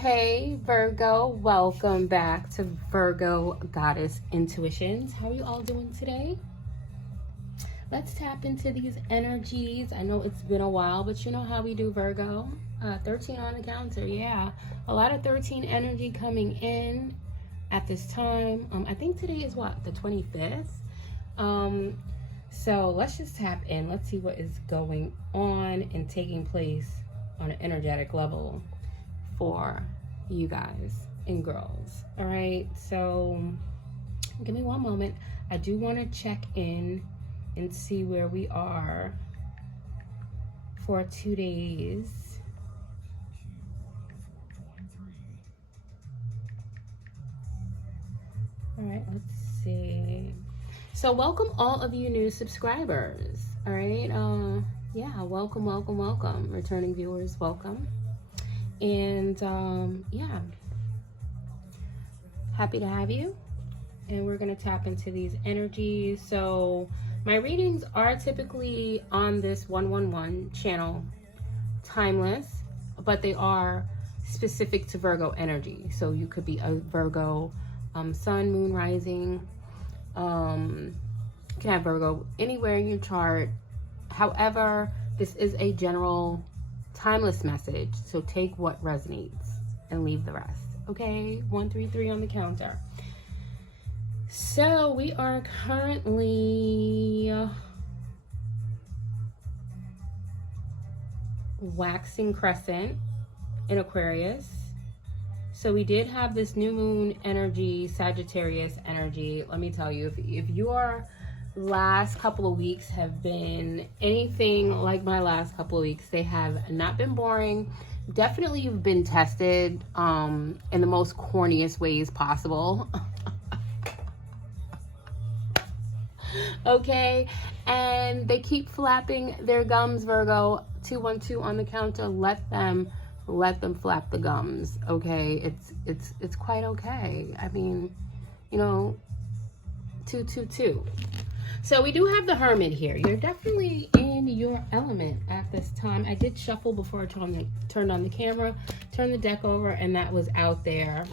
Hey Virgo, welcome back to Virgo Goddess Intuitions. How are you all doing today? Let's tap into these energies. I know it's been a while, but you know how we do, Virgo. 13 on the counter, yeah. A lot of 13 energy coming in at this time. I think today is what, the 25th? So let's just tap in. Let's see what is going on and taking place on an energetic level for you guys and girls. All right, so give me one moment. I do want to check in and see where we are for 2 days. All right, let's see. So welcome all of you new subscribers. All right, yeah, welcome. Returning viewers, welcome. And yeah, happy to have you. And we're going to tap into these energies. So my readings are typically on this 111 channel, timeless, but they are specific to Virgo energy. So you could be a Virgo sun, moon, rising. You can have Virgo anywhere in your chart. However, this is a general timeless message, so take what resonates and leave the rest. Okay, 133 on the counter. So we are currently waxing crescent in Aquarius. So we did have this new moon energy, Sagittarius energy. Let me tell you, if your last couple of weeks have been anything like my last couple of weeks, they have not been boring. Definitely you've been tested in the most corniest ways possible. Okay, and they keep flapping their gums, Virgo. 212 on the counter. Let them flap the gums. Okay, it's quite okay. I mean, you know, 222. So we do have the Hermit here. You're definitely in your element at this time. I did shuffle before I turned on the camera, turned the deck over, and that was out there.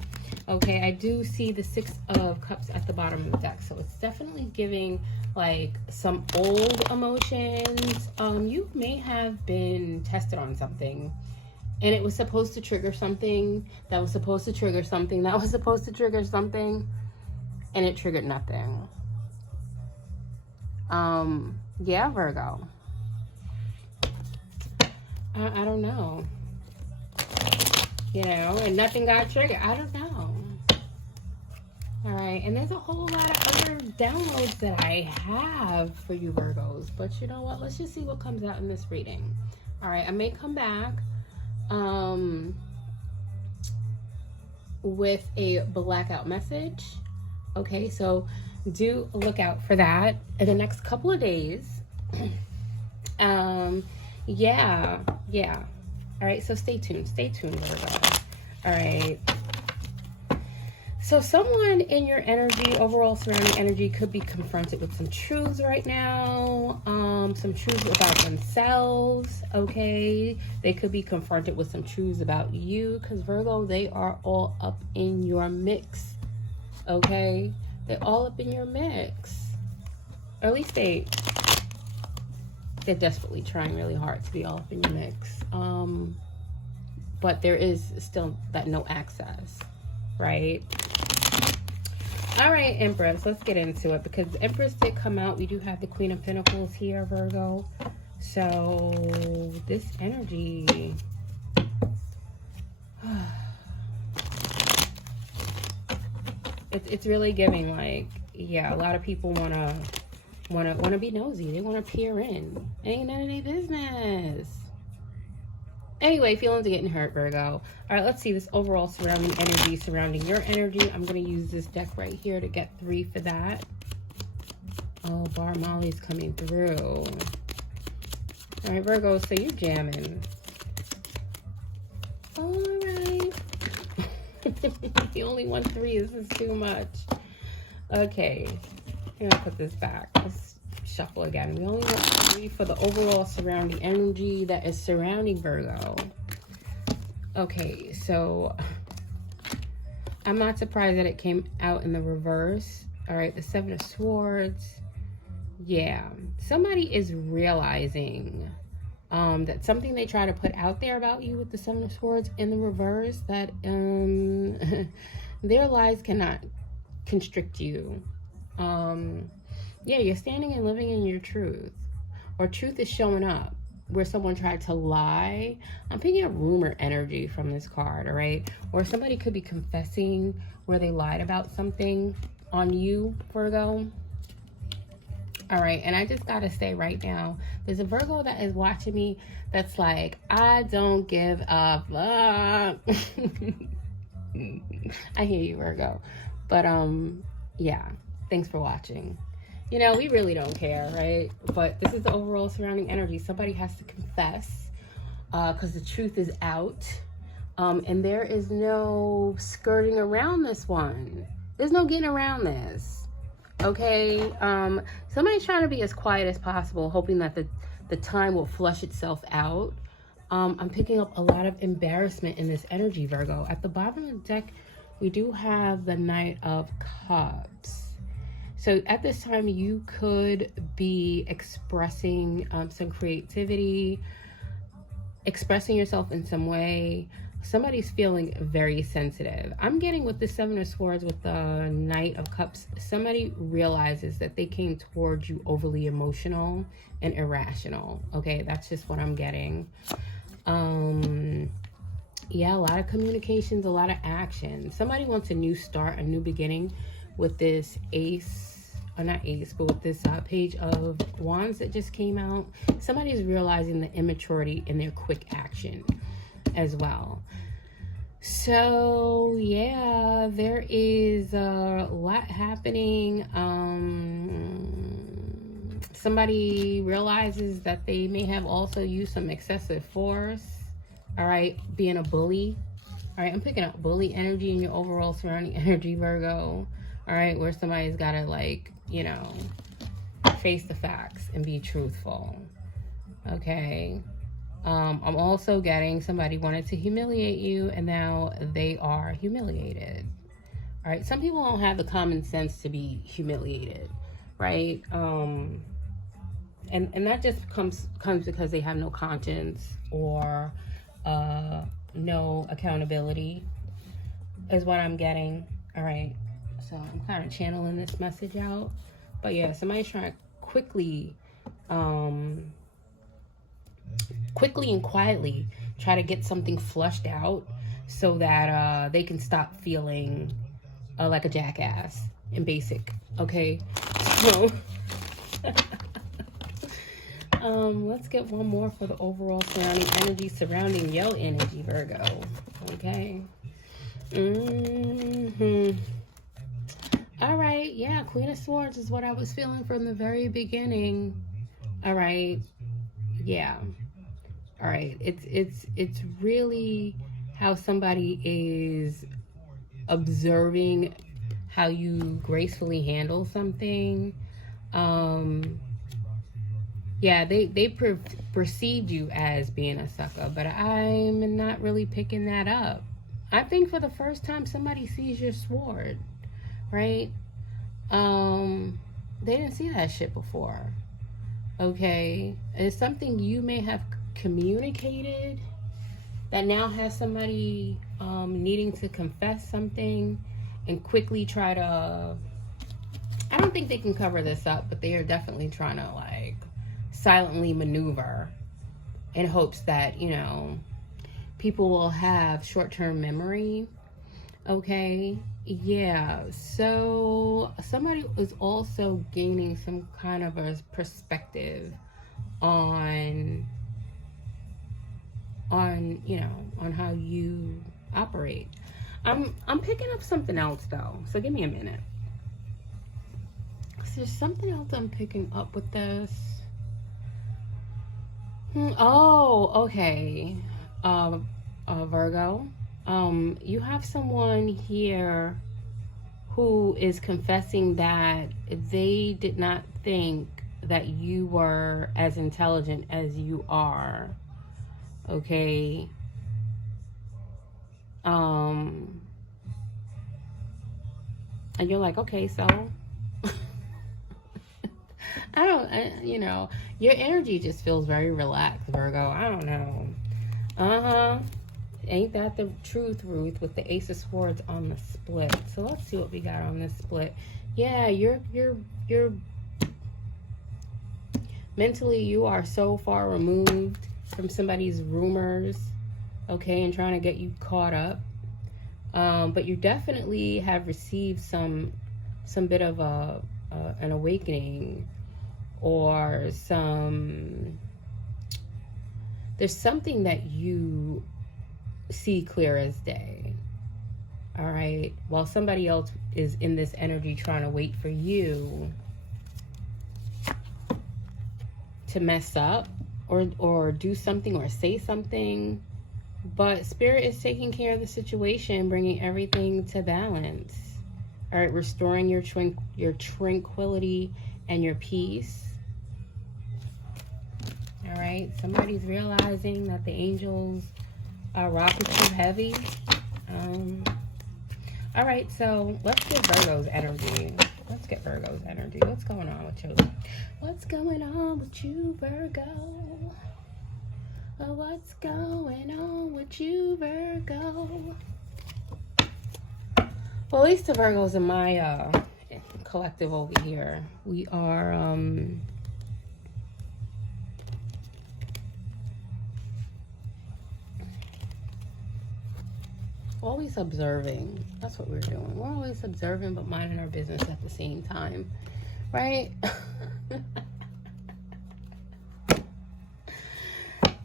Okay, I do see the 6 of Cups at the bottom of the deck. So it's definitely giving like some old emotions. You may have been tested on something, and it was supposed to trigger something, that was supposed to trigger something, that was supposed to trigger something, and it triggered nothing. Yeah, Virgo. I don't know. You know, and nothing got triggered. I don't know. All right, and there's a whole lot of other downloads that I have for you Virgos, but you know what? Let's just see what comes out in this reading. All right, I may come back with a blackout message. Okay, so do look out for that in the next couple of days. Yeah. All right, so stay tuned, Virgo. All right. So someone in your energy, overall surrounding energy, could be confronted with some truths right now. Some truths about themselves, okay? They could be confronted with some truths about you, because Virgo, they are all up in your mix, okay? They're all up in your mix. Or at least they're desperately trying really hard to be all up in your mix. But there is still that no access, right? All right, Empress, let's get into it, because the Empress did come out. We do have the Queen of Pentacles here, Virgo. So this energy, it's really giving like, yeah, a lot of people wanna be nosy. They wanna peer in. Ain't none of their business. Anyway, feelings are getting hurt, Virgo. All right, let's see this overall surrounding energy, surrounding your energy. I'm going to use this deck right here to get 3 for that. Oh, Bar Molly's coming through. All right, Virgo, so you're jamming. All right. The only 1 3 is too much. Okay, I'm going to put this back. Let's shuffle again. We only want 3 for the overall surrounding energy that is surrounding Virgo. Okay, so I'm not surprised that it came out in the reverse. All right, the Seven of Swords. Yeah, somebody is realizing that something they try to put out there about you with the Seven of Swords in the reverse, that their lies cannot constrict you. Yeah, you're standing and living in your truth, or truth is showing up where someone tried to lie. I'm picking up rumor energy from this card, all right? Or somebody could be confessing where they lied about something on you, Virgo. All right, and I just gotta say right now, there's a Virgo that is watching me that's like, I don't give a fuck. I hear you, Virgo. But yeah, thanks for watching. You know, we really don't care, right? But this is the overall surrounding energy. Somebody has to confess because the truth is out. And there is no skirting around this one. There's no getting around this. Okay? Somebody's trying to be as quiet as possible, hoping that the time will flush itself out. I'm picking up a lot of embarrassment in this energy, Virgo. At the bottom of the deck, we do have the Knight of Cups. So at this time, you could be expressing some creativity, expressing yourself in some way. Somebody's feeling very sensitive. I'm getting with the Seven of Swords with the Knight of Cups. Somebody realizes that they came towards you overly emotional and irrational. Okay, that's just what I'm getting. Yeah, a lot of communications, a lot of action. Somebody wants a new start, a new beginning with this ace, or not ace, but with this Page of Wands that just came out. Somebody's realizing the immaturity in their quick action as well. So yeah, there is a lot happening. Somebody realizes that they may have also used some excessive force. All right, being a bully. All right, I'm picking up bully energy in your overall surrounding energy, Virgo. All right, where somebody's got to, like, you know, face the facts and be truthful. Okay. I'm also getting somebody wanted to humiliate you, and now they are humiliated. All right, some people don't have the common sense to be humiliated, right? And that just comes because they have no conscience or no accountability is what I'm getting. All right, so I'm kind of channeling this message out. But yeah, somebody's trying to quickly and quietly try to get something flushed out so that they can stop feeling like a jackass and basic. Okay, so let's get one more for the overall surrounding energy, surrounding your energy, Virgo. Okay. All right, yeah, Queen of Swords is what I was feeling from the very beginning. All right, yeah. All right, it's really how somebody is observing how you gracefully handle something. Yeah, they perceived you as being a sucker, but I'm not really picking that up. I think for the first time somebody sees your sword, right? They didn't see that shit before. Okay, it's something you may have communicated that now has somebody needing to confess something and quickly try to, I don't think they can cover this up, but they are definitely trying to, like, silently maneuver in hopes that, you know, people will have short-term memory. Okay, yeah, so somebody is also gaining some kind of a perspective on you know, on how you operate. I'm picking up something else though, so give me a minute. There's something else I'm picking up with this. Oh, okay. Virgo, you have someone here who is confessing that they did not think that you were as intelligent as you are. Okay. And you're like, okay, so you know, your energy just feels very relaxed, Virgo. I don't know. Uh-huh. Ain't that the truth, Ruth, with the Ace of Swords on the split. So let's see what we got on this split. Yeah, you're mentally, you are so far removed from somebody's rumors, okay, and trying to get you caught up. But you definitely have received some bit of an awakening, or there's something that you see clear as day. All right, while somebody else is in this energy trying to wait for you to mess up or do something or say something. But Spirit is taking care of the situation, bringing everything to balance. All right, restoring your tranquility and your peace. All right, somebody's realizing that the angels rock is too heavy. All right, so let's get Virgo's energy. Let's get Virgo's energy. What's going on with you? What's going on with you, Virgo? What's going on with you, Virgo? Well, at least the Virgos in my collective over here, we are always observing. That's what we're doing. We're always observing but minding our business at the same time, right?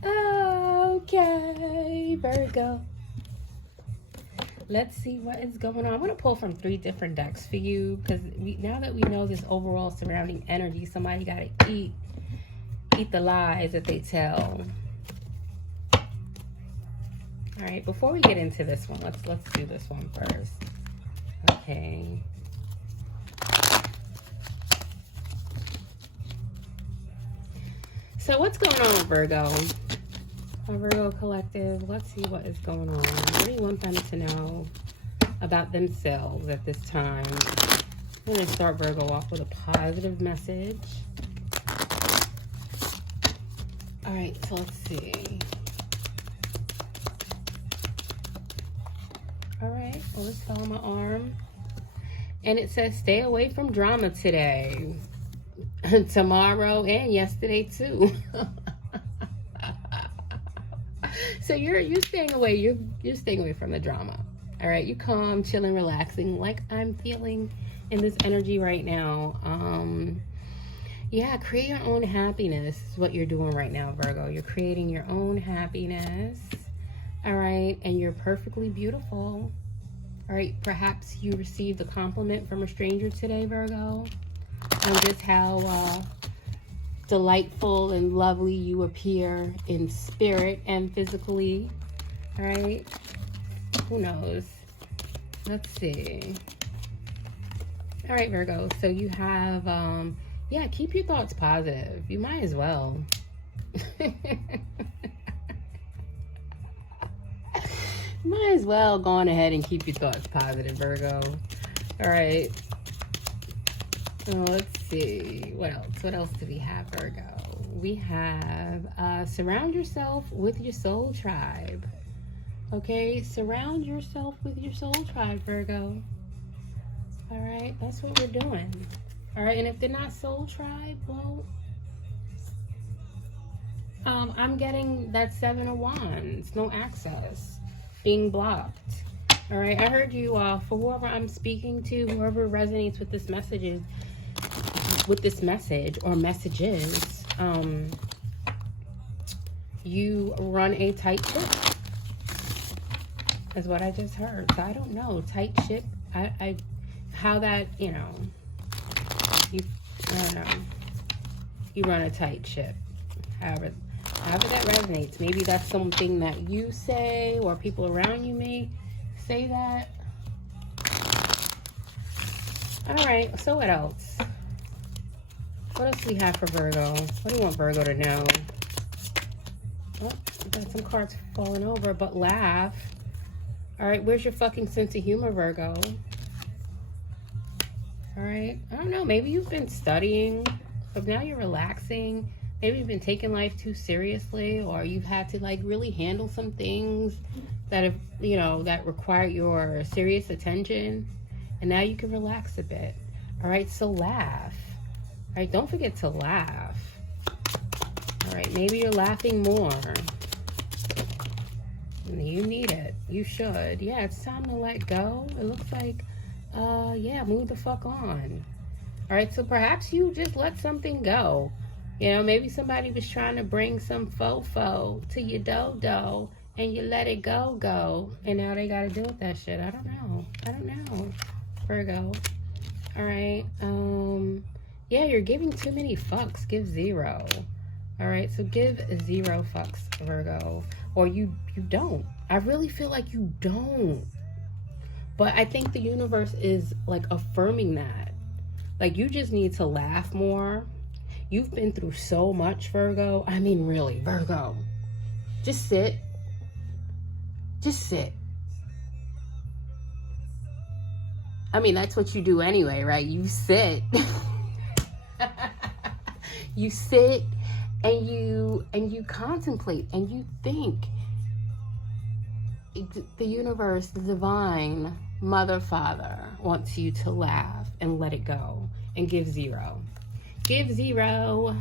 Okay, Virgo. Let's see what is going on. I'm going to pull from 3 different decks for you, because now that we know this overall surrounding energy, somebody got to eat the lies that they tell. All right, before we get into this one, let's do this one first. Okay. So what's going on with Virgo? Our Virgo collective, let's see what is going on. What do you want them to know about themselves at this time? I'm going to start Virgo off with a positive message. All right, so let's see. All right, well, this fell on my arm. And it says, stay away from drama today. Tomorrow and yesterday, too. So you're staying away. You're staying away from the drama. All right, you calm, chilling, relaxing, like I'm feeling in this energy right now. Yeah, create your own happiness is what you're doing right now, Virgo. You're creating your own happiness. All right, and you're perfectly beautiful. All right, perhaps you received a compliment from a stranger today, Virgo, on just how delightful and lovely you appear in spirit and physically. All right, who knows? Let's see. All right, Virgo, so you have yeah, keep your thoughts positive. You might as well. Might as well go on ahead and keep your thoughts positive, Virgo. All right, let's see. What else do we have, Virgo? We have surround yourself with your soul tribe. Okay, surround yourself with your soul tribe, Virgo. All right, that's what we're doing. All right, and if they're not soul tribe, well, I'm getting that 7 of Wands, no access, being blocked. All right, I heard you, for whoever I'm speaking to, whoever resonates with this message or messages, you run a tight ship, is what I just heard. So I don't know, tight ship, how that, you know, I don't know, you run a tight ship, however that resonates. Maybe that's something that you say, or people around you may say that. All right, so what else? What else do we have for Virgo? What do you want Virgo to know? Oh, we got some cards falling over, but laugh. All right, where's your fucking sense of humor, Virgo? All right, I don't know, maybe you've been studying, but now you're relaxing. Maybe you've been taking life too seriously, or you've had to like really handle some things that have, you know, that require your serious attention, and now you can relax a bit. All right, so laugh. All right, don't forget to laugh. All right, maybe you're laughing more. You need it. You should. Yeah, it's time to let go. It looks like, yeah, move the fuck on. All right, so perhaps you just let something go. You know, maybe somebody was trying to bring some fofo to your dodo, and you let it go, and now they got to deal with that shit. I don't know, Virgo. All right, yeah, you're giving too many fucks. Give 0. All right, so give 0 fucks, Virgo. Or you don't. I really feel like you don't. But I think the universe is like affirming that. Like, you just need to laugh more. You've been through so much, Virgo. I mean, really, Virgo. Just sit. Just sit. I mean, that's what you do anyway, right? You sit. You sit and you contemplate and you think. The universe, the divine mother, father wants you to laugh and let it go and give 0. Give 0.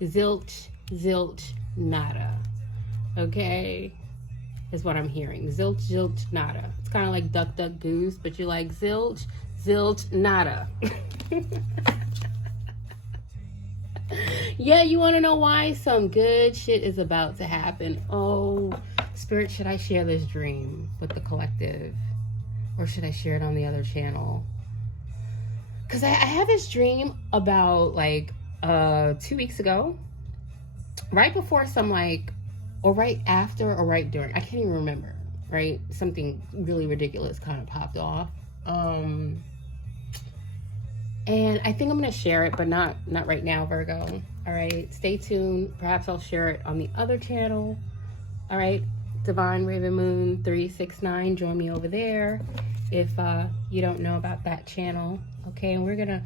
Zilch, zilch, nada. Okay? Is what I'm hearing. Zilch, zilch, nada. It's kind of like duck, duck, goose, but you're like zilch, zilch, nada. Yeah, you want to know why? Some good shit is about to happen. Oh, Spirit, should I share this dream with the collective? Or should I share it on the other channel? Because I had this dream about like 2 weeks ago. Right before some like, or right after or right during. I can't even remember, right? Something really ridiculous kind of popped off. And I think I'm going to share it, but not right now, Virgo. All right, stay tuned. Perhaps I'll share it on the other channel. All right, Divine Raven Moon 369. Join me over there if you don't know about that channel. Okay, and we're gonna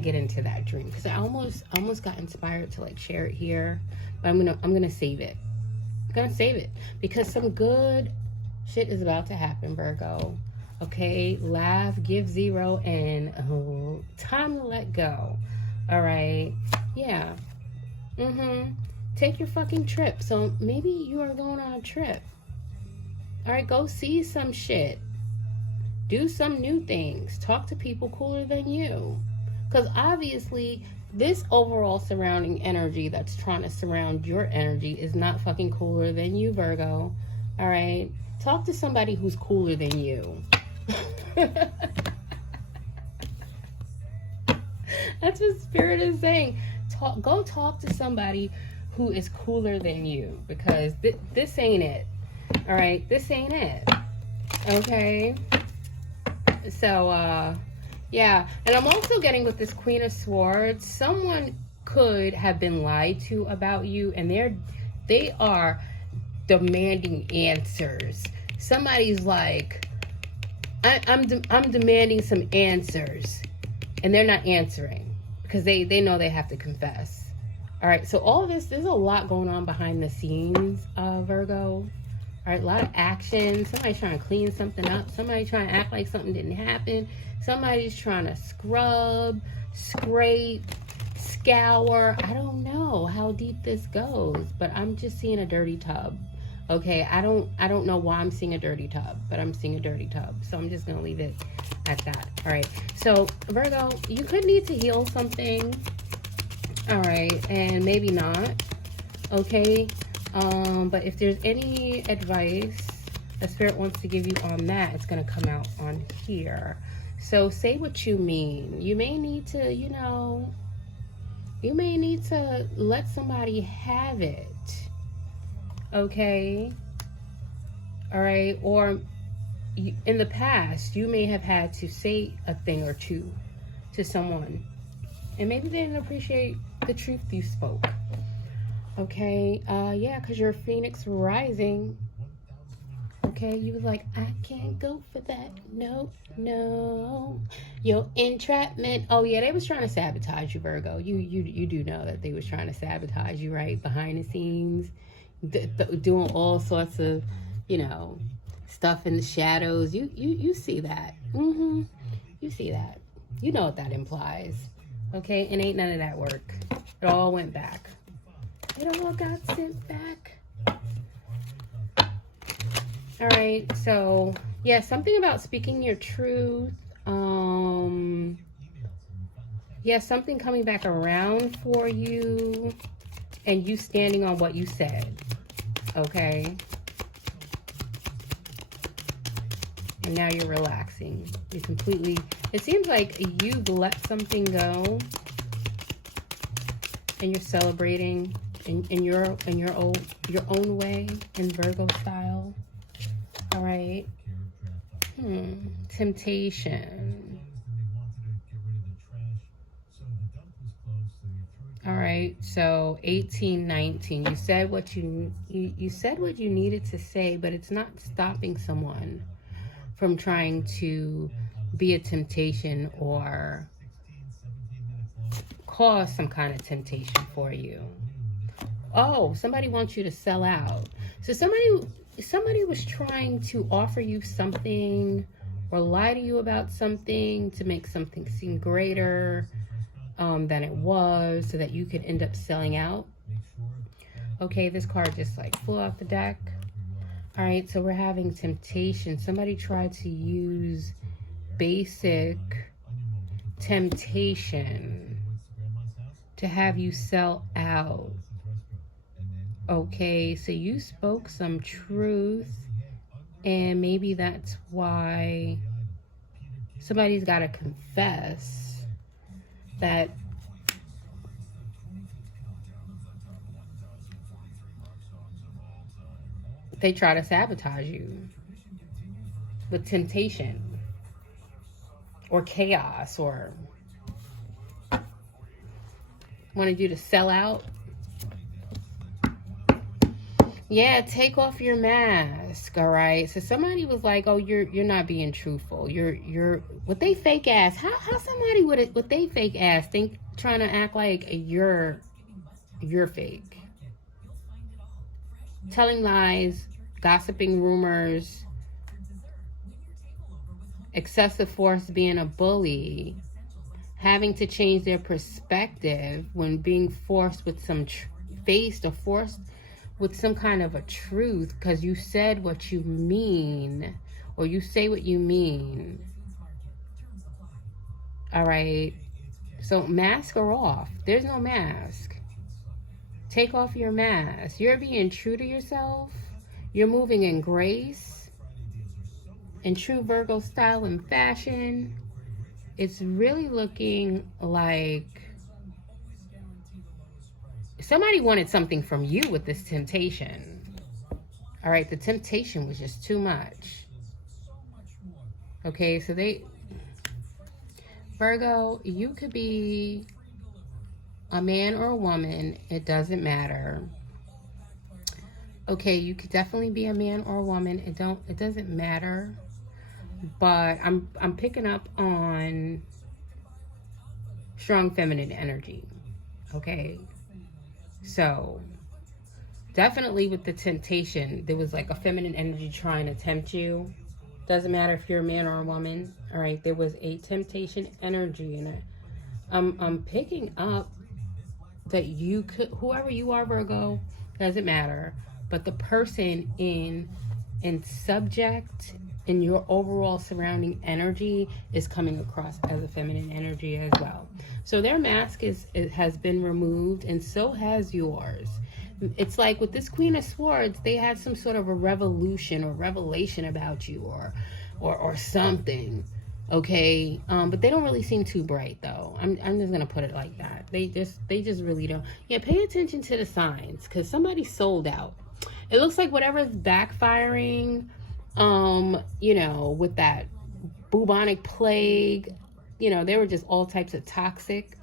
get into that dream because I almost got inspired to like share it here, but I'm gonna save it. I'm gonna save it because some good shit is about to happen, Virgo. Okay, laugh, give 0, and time to let go. All right, yeah. Take your fucking trip. So maybe you are going on a trip. All right, go see some shit. Do some new things. Talk to people cooler than you. Because obviously, this overall surrounding energy that's trying to surround your energy is not fucking cooler than you, Virgo. All right, talk to somebody who's cooler than you. That's what Spirit is saying. Go talk to somebody who is cooler than you, because this ain't it. All right, this ain't it. Okay, so yeah, and I'm also getting with this Queen of Swords, someone could have been lied to about you, and they are demanding answers. Somebody's like, I'm demanding some answers, and they're not answering because they know they have to confess. All right, so all of this, there's a lot going on behind the scenes, Virgo. All right, a lot of action. Somebody's trying to clean something up. Somebody's trying to act like something didn't happen. Somebody's trying to scrub, scrape, scour. I don't know how deep this goes, but I'm just seeing a dirty tub. Okay, I don't know why I'm seeing a dirty tub, but I'm seeing a dirty tub. So I'm just going to leave it at that. All right, so Virgo, you could need to heal something. All right, and maybe not. Okay, but if there's any advice the Spirit wants to give you on that, it's going to come out on here. So say what you mean. You may need to, you may need to let somebody have it. Okay, all right, or in the past you may have had to say a thing or two to someone, and maybe they didn't appreciate the truth you spoke. Okay, yeah, because you're a phoenix rising. Okay, you was like, I can't go for that. No, no. Your entrapment. Oh yeah, they was trying to sabotage you, Virgo. You do know that they was trying to sabotage you, right? Behind the scenes, doing all sorts of, you know, stuff in the shadows. You see that. You see that. You know what that implies. Okay, and ain't none of that work. It all went back. It all got sent back. All right, so yeah, something about speaking your truth. Yeah, something coming back around for you and you standing on what you said. Okay. And now you're relaxing. You completely, it seems like you've let something go and you're celebrating in your own way, in Virgo style. All right. Temptation. All right. So 18, 19. You said what you said what you needed to say, but it's not stopping someone from trying to be a temptation or cause some kind of temptation for you. Oh, somebody wants you to sell out. So somebody was trying to offer you something or lie to you about something to make something seem greater than it was so that you could end up selling out. Okay, this card just like flew off the deck. All right, so we're having temptation. Somebody tried to use basic temptation to have you sell out. Okay, so you spoke some truth, and maybe that's why somebody's got to confess that they try to sabotage you with temptation or chaos or wanted you to sell out. Yeah, take off your mask, all right? So somebody was like, "Oh, you're not being truthful. You're with they fake ass. How somebody with they fake ass think trying to act like you're fake, telling lies, gossiping rumors, excessive force, being a bully, having to change their perspective when being forced with some faced or forced with some kind of a truth because you said what you mean or you say what you mean. All right. So mask are off. There's no mask. Take off your mask. You're being true to yourself. You're moving in grace, in true Virgo style and fashion. It's really looking like somebody wanted something from you with this temptation. All right, the temptation was just too much. Okay, so Virgo, you could be a man or a woman. It doesn't matter. Okay, you could definitely be a man or a woman. It doesn't matter. But I'm picking up on strong feminine energy. Okay. So definitely with the temptation, there was like a feminine energy trying to tempt you. Doesn't matter if you're a man or a woman. All right, there was a temptation energy in it. I'm picking up that you could, whoever you are, Virgo, doesn't matter. But the person in subject in your overall surrounding energy is coming across as a feminine energy as well. So their mask has been removed, and so has yours. It's like with this Queen of Swords, they had some sort of a revolution or revelation about you or something. Okay, but they don't really seem too bright though. I'm just gonna put it like that. They just really don't. Yeah, pay attention to the signs because somebody's sold out. It looks like whatever's backfiring, you know, with that bubonic plague, you know, there were just all types of toxic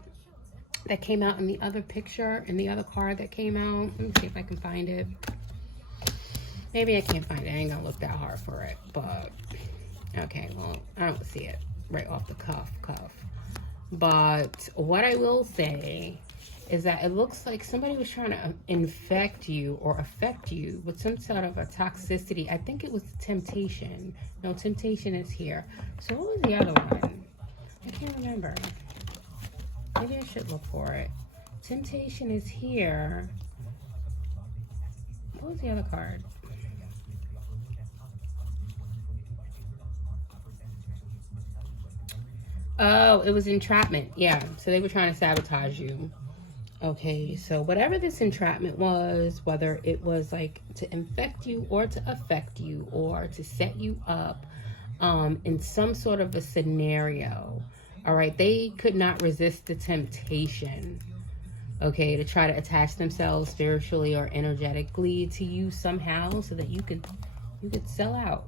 that came out in the other picture, in the other card that came out. Let me see if I can find it. Maybe I can't find it. I ain't gonna look that hard for it. But, okay, well, I don't see it right off the cuff. But what I will say is that it looks like somebody was trying to infect you or affect you with some sort of a toxicity. I think it was temptation. No, temptation is here. So what was the other one? I can't remember. Maybe I should look for it. Temptation is here. What was the other card? Oh, it was entrapment. Yeah, so they were trying to sabotage you. Okay, so whatever this entrapment was, whether it was like to infect you or to affect you or to set you up in some sort of a scenario, all right, they could not resist the temptation, okay, to try to attach themselves spiritually or energetically to you somehow so that you could sell out.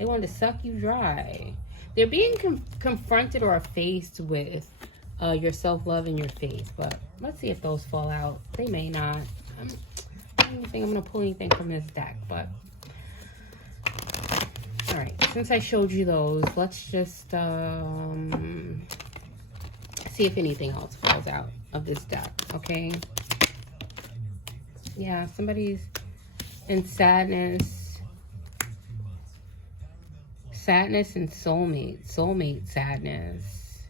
They wanted to suck you dry. They're being confronted or faced with your self-love and your faith. But let's see if those fall out. They may not. I don't think I'm going to pull anything from this deck. But, all right. Since I showed you those, let's just see if anything else falls out of this deck. Okay? Yeah, somebody's in sadness. Sadness and soulmate sadness.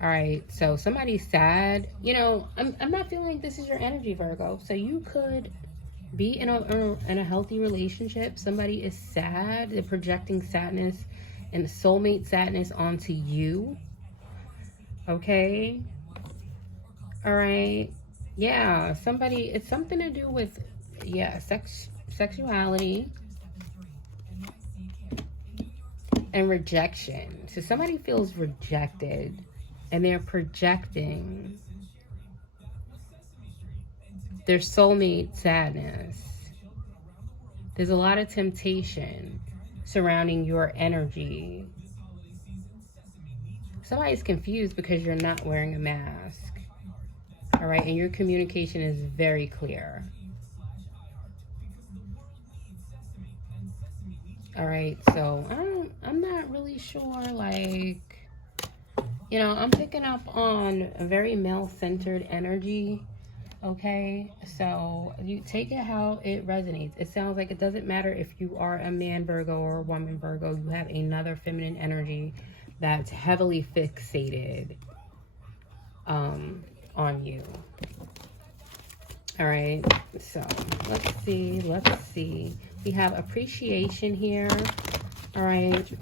All right, so somebody's sad. You know, I'm not feeling like this is your energy, Virgo. So you could be in a healthy relationship. Somebody is sad. They're projecting sadness and soulmate sadness onto you. Okay. All right. Yeah, somebody. It's something to do with sexuality. And rejection. So somebody feels rejected and they're projecting their soulmate sadness. There's a lot of temptation surrounding your energy. Somebody's confused because you're not wearing a mask. All right, and your communication is very clear. All right, so I'm not really sure, like, you know, I'm picking up on a very male-centered energy, okay? So you take it how it resonates. It sounds like it doesn't matter if you are a man Virgo or a woman Virgo, you have another feminine energy that's heavily fixated on you. All right, so let's see. We have appreciation here. All right.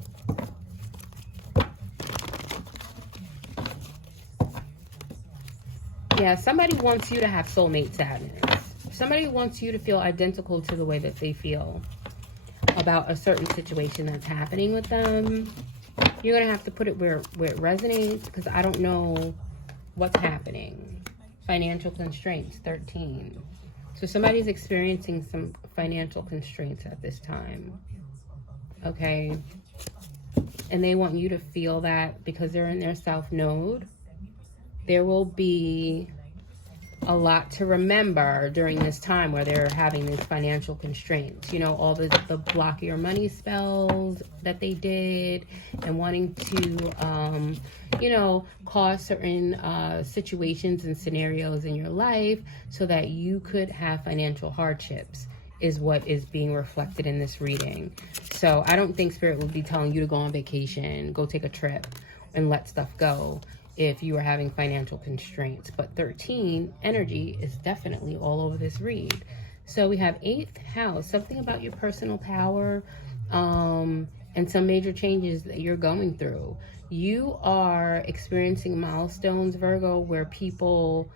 Yeah, somebody wants you to have soulmate sadness. Somebody wants you to feel identical to the way that they feel about a certain situation that's happening with them. You're going to have to put it where it resonates, because I don't know what's happening. Financial constraints, 13. So somebody's experiencing some financial constraints at this time. Okay. And they want you to feel that because they're in their south node. There will be a lot to remember during this time where they're having these financial constraints. You know, all the block your money spells that they did, and wanting to, you know, cause certain situations and scenarios in your life so that you could have financial hardships is what is being reflected in this reading. So I don't think Spirit will be telling you to go on vacation, go take a trip, and let stuff go if you are having financial constraints. But 13 energy is definitely all over this read. So we have 8th house, something about your personal power, and some major changes that you're going through. You are experiencing milestones, Virgo, where people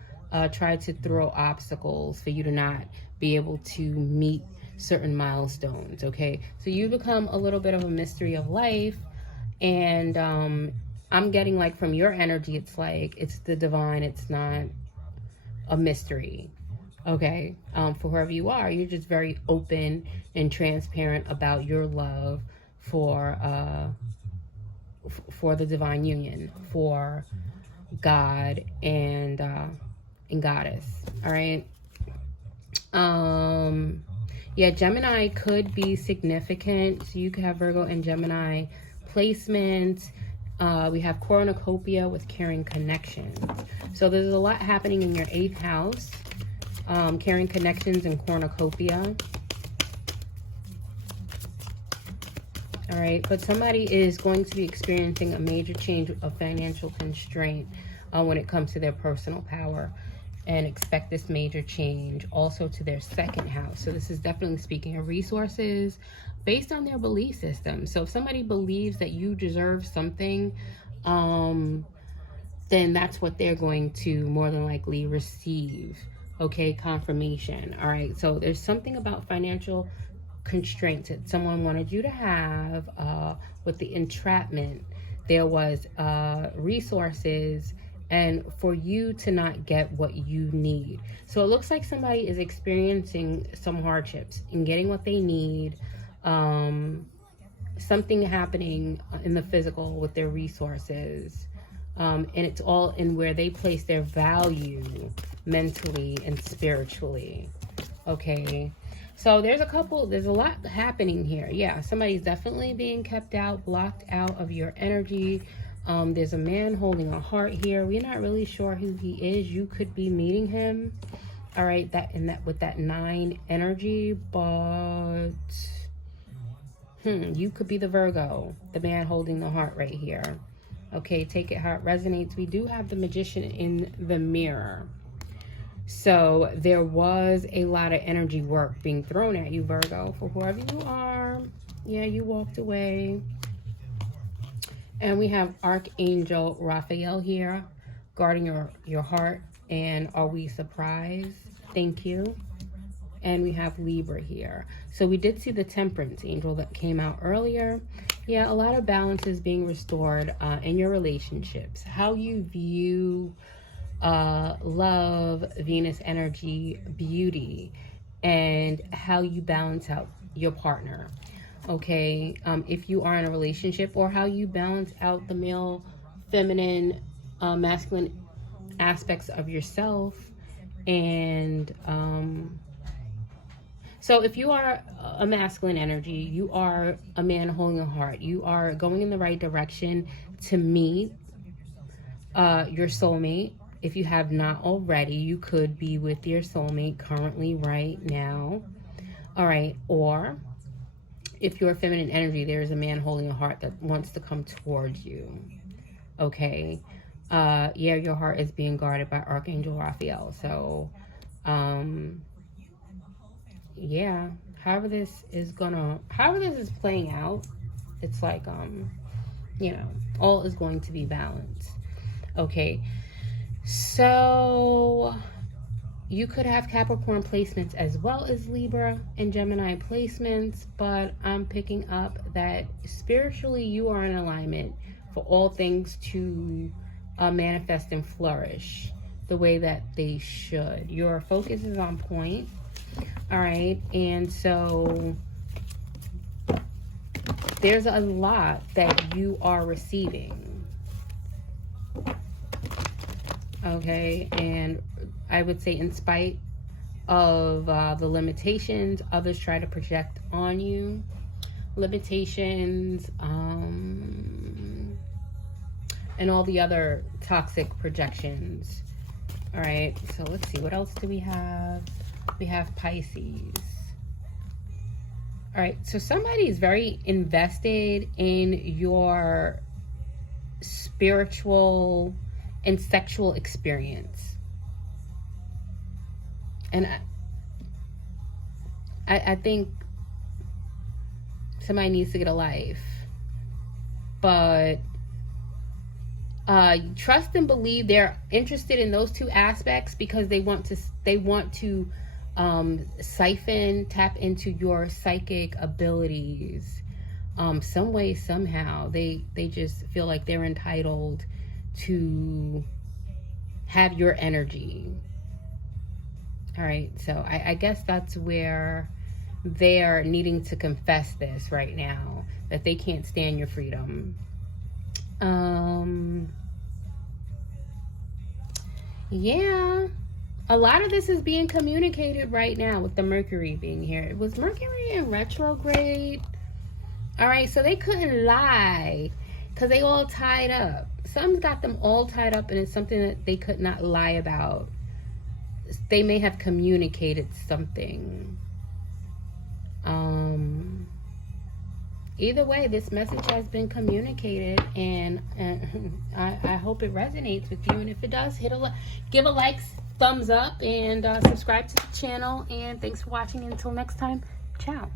try to throw obstacles for you to not be able to meet certain milestones, okay? So you become a little bit of a mystery of life, and I'm getting, like, from your energy, it's like it's the divine. It's not a mystery, okay? For whoever you are, you're just very open and transparent about your love for the divine union, for God and goddess. All right. Yeah, Gemini could be significant. So you could have Virgo and Gemini placements. We have cornucopia with caring connections. So there's a lot happening in your 8th house. Caring connections and cornucopia. All right, but somebody is going to be experiencing a major change of financial constraint when it comes to their personal power, and expect this major change also to their 2nd house. So this is definitely speaking of resources based on their belief system. So if somebody believes that you deserve something, then that's what they're going to more than likely receive. Okay, confirmation. All right, so there's something about financial constraints that someone wanted you to have. With the entrapment, there was resources, and for you to not get what you need. So it looks like somebody is experiencing some hardships in getting what they need. Something happening in the physical with their resources. And it's all in where they place their value mentally and spiritually. Okay. So there's a lot happening here. Yeah, somebody's definitely being kept out, blocked out of your energy. There's a man holding a heart here. We're not really sure who he is. You could be meeting him. All right, with that 9 energy, but you could be the Virgo, the man holding the heart right here. Okay, take it how it resonates. We do have the Magician in the mirror. So there was a lot of energy work being thrown at you, Virgo, for whoever you are. Yeah, you walked away. And we have Archangel Raphael here, guarding your heart. And are we surprised? Thank you. And we have Libra here. So we did see the Temperance angel that came out earlier. Yeah, a lot of balance is being restored in your relationships. How you view love, Venus energy, beauty, and how you balance out your partner. Okay, if you are in a relationship, or how you balance out the male, feminine, masculine aspects of yourself. And so if you are a masculine energy, you are a man holding a heart, you are going in the right direction to meet your soulmate. If you have not already, you could be with your soulmate currently right now. All right. Or if you're feminine energy, there's a man holding a heart that wants to come towards you. Okay. Yeah, your heart is being guarded by Archangel Raphael. So, yeah, however this is playing out, it's like, all is going to be balanced. Okay. So you could have Capricorn placements as well as Libra and Gemini placements, but I'm picking up that spiritually you are in alignment for all things to manifest and flourish the way that they should. Your focus is on point. All right. And so there's a lot that you are receiving. Okay, and I would say in spite of the limitations others try to project on you, limitations, and all the other toxic projections. All right, so let's see, what else do we have? We have Pisces. All right, so somebody is very invested in your spiritual and sexual experience. And I think somebody needs to get a life. But trust and believe they're interested in those two aspects because they want to tap into your psychic abilities some way, somehow. They just feel like they're entitled to have your energy. All right, so I guess that's where they're needing to confess this right now, that they can't stand your freedom. Yeah. A lot of this is being communicated right now with the Mercury being here. It was Mercury in retrograde. All right, so they couldn't lie because they all tied up. Something's got them all tied up, and it's something that they could not lie about. They may have communicated something. Either way, this message has been communicated, and I hope it resonates with you. And if it does, give a like, thumbs up, and subscribe to the channel. And thanks for watching. Until next time, ciao.